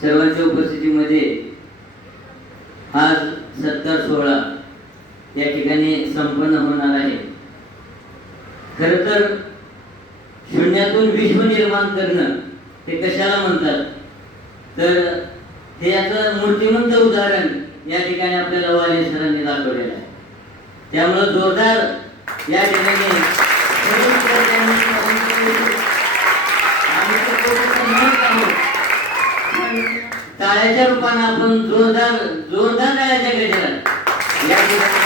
सर्वांच्या उपस्थितीमध्ये आज सत्कार सोहळा या ठिकाणी संपन्न होणार आहे। खरं तर शून्यातून विश्व निर्माण करणं हे कशाला म्हणतात, तर हे याचं मूर्तिमंत उदाहरण या ठिकाणी आपल्याला वाले सरांनी दाखवलेलं आहे। त्यामुळे जोरदार या ठिकाणी टाळ्याच्या रूपाने आपण जोरदार जोरदार टाळ्याच्या गजरात या ठिकाणी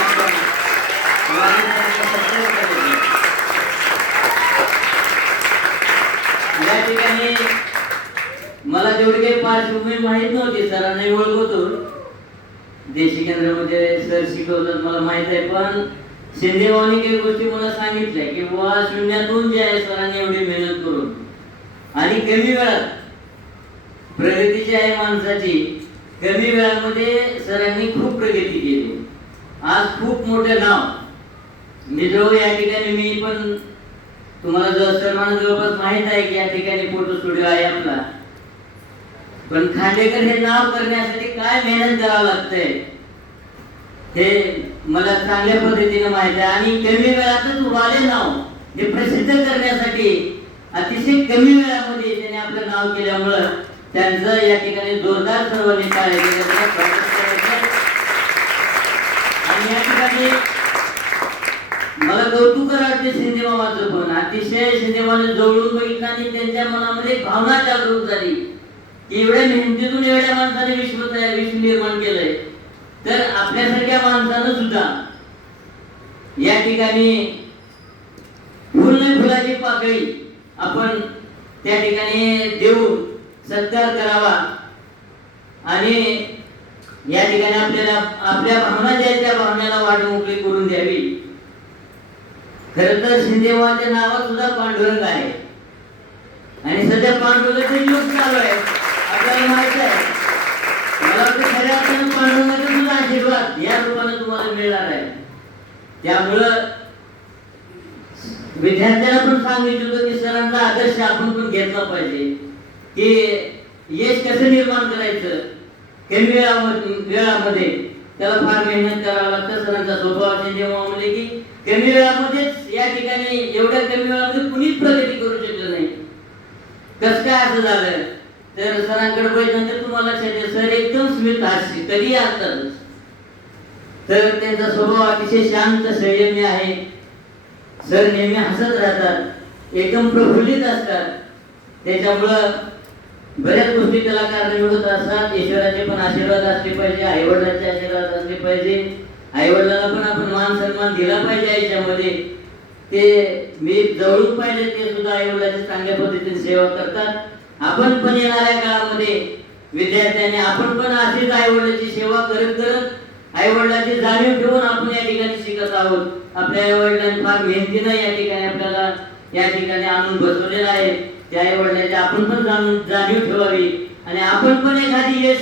या ठिकाणी मला जेवढी काही पार्श्वभूमी माहित नव्हती, सरांना ओळखतो, देशी केंद्रामध्ये सर शिकवतात मला माहित आहे, पण शिंदेभाऊनी काही गोष्टी मला सांगितल्या की बुवा शून्यातून जे आहे सरांनी एवढी मेहनत करून आणि कमी वेळात प्रगती जी आहे माणसाची, कमी वेळामध्ये सरांनी खूप प्रगती केली। आज खूप मोठं नाव मित्र या ठिकाणी मी पण तुम्हाला सर्वांना जवळपास माहित आहे की या ठिकाणी फोटो स्टुडिओ आहे आपला, पण खांडेकर हे नाव करण्यासाठी काय मेहनत करावं लागतंय हे मला चांगल्या पद्धतीने माहित आहे। आणि कमी वेळातच वाले नाव हे प्रसिद्ध करण्यासाठी अतिशय कमी वेळामध्ये त्याने आपलं नाव केल्यामुळं त्यांचं या ठिकाणी जोरदार सर्वांनी टाळ्या आणि या ठिकाणी मला कौतुक वाटते शिंदेमामाचं, पण अतिशय शिंदेमामाने जवळून बघितलं आणि त्यांच्या मनामध्ये भावना जागृत झाली की एवढ्या मेहनतीतून एवढ्या माणसाने विश्व निर्माण केलंय, तर आपल्यासारख्या माणसानं सुद्धा या ठिकाणी फुल नाही फुलाची पाकळी आपण त्या ठिकाणी देऊन सत्कार करावा आणि या ठिकाणी आपल्याला आपल्या भावना ज्या त्या भावनेला वाट मोकळी करून द्यावी। खरं तर शिंदेमामाच्या नावात सुद्धा पांडुरंग आहे आणि सध्या पांडुरंगाचे युग चालू आहे, आपल्याला माहित आहे। मला वाटतं खऱ्या अर्थानं पांडुरंगाचा सुद्धा आशीर्वाद या रूपाने तुम्हाला मिळणार आहे। त्यामुळं विद्यार्थ्यांना पण सांगितलं होतं की सरांचा आदर्श आपण पण घेतला पाहिजे की यश कसं निर्माण करायचं, कमी वेळामध्ये त्याला फार मेहनत करावं लागतं। सरांचा स्वभाव जेव्हा म्हणले की कमी वेळामध्येच या ठिकाणी एवढ्या कमी वेळामध्ये कुणीच प्रगती करू शकलं नाही। कसं काय असं झालं, तर सरांकडे बघितल्यानंतर तुम्हाला लक्षात येईल सर एकदम स्मित हास्य कधी असतातच, तर त्यांचा स्वभाव अतिशय शांत संयमी आहे। सर नेहमी हसत राहतात, एकदम प्रफुल्लित असतात, त्याच्यामुळं बऱ्याच गोष्टी त्याला कारणीभूत होत असतात। ईश्वराचे पण आशीर्वाद असले पाहिजे, आईवडिलांचे आशीर्वाद असले पाहिजे, आईवडिलांना पण आपण मान सन्मान दिला पाहिजे आयुष्यामध्ये। ते मी जवळून पाहिले ते सुद्धा आईवडिलांची चांगल्या पद्धतीने सेवा करतात। आपण पण येणाऱ्या काळामध्ये विद्यार्थ्यांनी आपण पण अशीच आईवडिलांची सेवा करत करत आईवडिलांची जाणीव ठेवून आपण या ठिकाणी शिकत आहोत। आपल्या आईवडिलांनी फार मेहनतीनं या ठिकाणी आपल्याला या ठिकाणी आणून बसवलेलं आहे, त्या आईवडिलांची आपण पण जाणीव ठेवावी आणि आपण पण एखादी यश,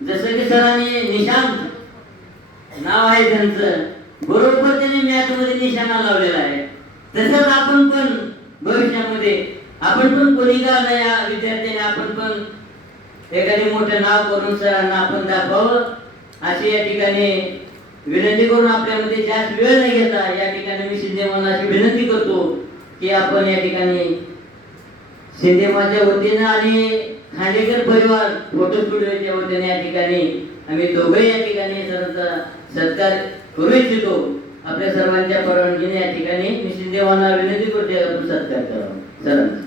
जसं की सरांनी निशांत नाव आहे त्यांचं, बरोबर त्यांनी मॅथ मध्ये निशाणा लावलेला आहे, तसंच आपण पण भविष्यामध्ये आपण पण कोणी का नाही या विद्यार्थ्यांनी आपण पण एखादी मोठं नाव करून सरांना आपण दाखवावं अशी या ठिकाणी विनंती करून आपल्यामध्ये जास्त वेळ नाही घेता या ठिकाणी मी शिंदेमामाला अशी विनंती करतो की आपण या ठिकाणी शिंदेमामाच्या वतीनं आणि खांडेकर परिवार फोटो स्टुडिओच्या वतीने या ठिकाणी आम्ही दोघे या ठिकाणी सरांचा सत्कार करू इच्छितो। आपल्या सर्वांच्या परवानगीने या ठिकाणी मी शिंदेमामाला विनंती करतो आपण सत्कार करावा सरांचा।